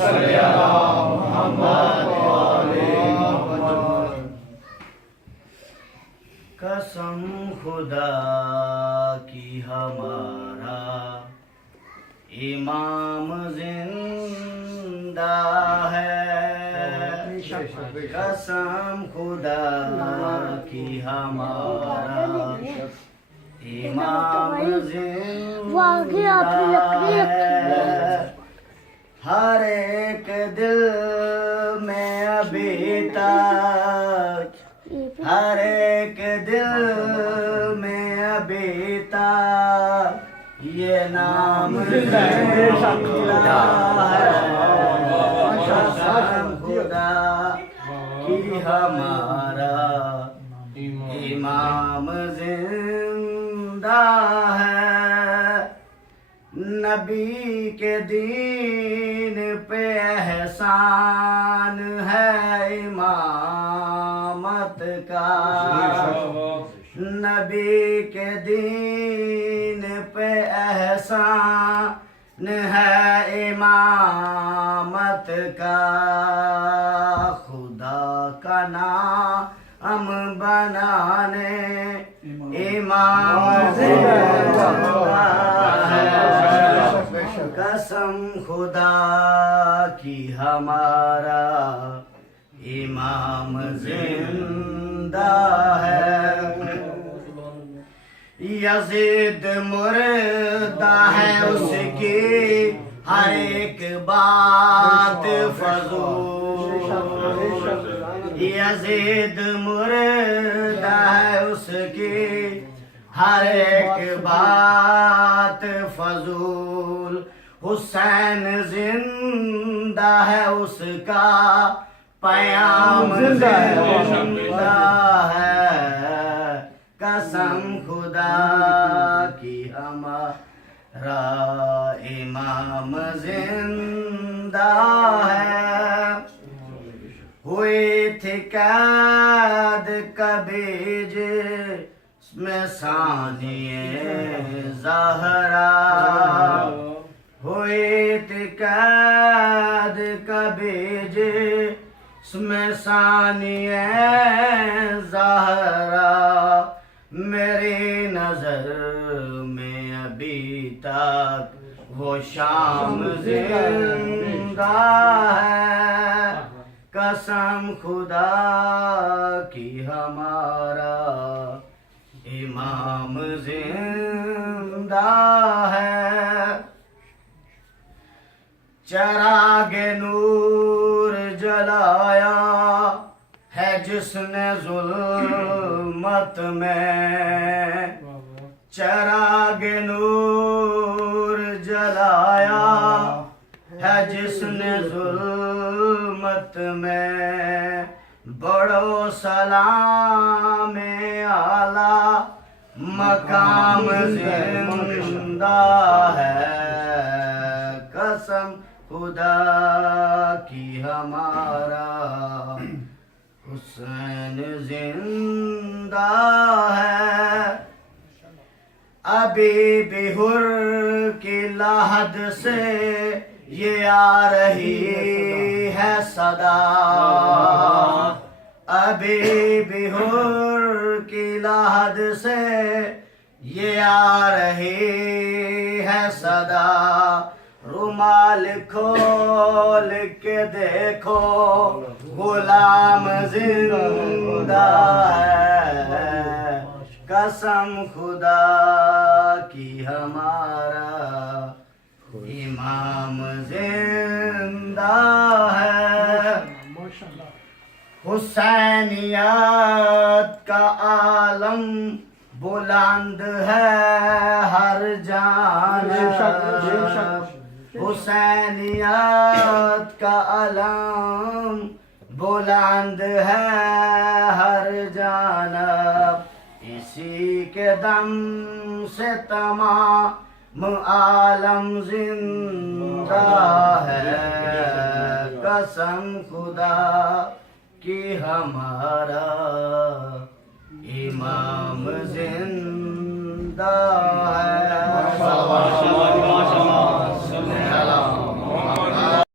صلی علی محمد وآلِ محمد۔ قسم خدا کی ہمارا امام زندہ ہے، قسم خدا کی ہمارا امام زندہ ہے، ہر ایک دل میں ابھی تک، ہر ایک دل میں ابھی تک یہ نام زندہ ہے، قسم خدا کی ہمارا امام زندہ ہے، نبی کے دین پہ احسان ہے امامت کا، نبی کے دین پہ احسان ہے امامت کا، خدا کا نام بنانے امام زندہ ہے، قسم خدا کی ہمارا امام زندہ ہے، یزید مردہ ہے اس کی ہر ایک بات فضول، یزید مردہ ہے اس کی ہر ایک بات فضول، حسین زندہ ہے اس کا پیام زندہ ہے، قسم خدا کی ہمارا امام زندہ ہے، ہوئی تھی قید کبھی جس میں ثانیہ زہرا، ہوئی تھی قید کبھی جس میں ثانیہ زہرا، میری نظر میں ابھی تک وہ شام زندہ ہے، قسم خدا کی ہمارا امام زندہ ہے، چراغ نور جلایا ہے جس نے ظلمت میں، چراغ نور جلایا ہے جس نے ظلمت میں، بڑو سلام اعلیٰ مقام زندہ ہے، قسم خدا کی ہمارا حسین زندہ ہے، ابھی بھی حر کی لحد سے یہ آ رہی ہے صدا، ابھی بھی حر کی لحد سے یہ آ رہی ہے صدا، رومال کھول کے دیکھو غلام زندہ ہے، قسم خدا کی ہمارا امام زندہ ہے، حسینیت کا عالم بلند ہے ہر جانب، حسینیت کا علم بلند ہے ہر جانب، اسی کے دم سے تمام عالم زندہ ہے، قسم خدا کی ہمارا امام زندہ ہے۔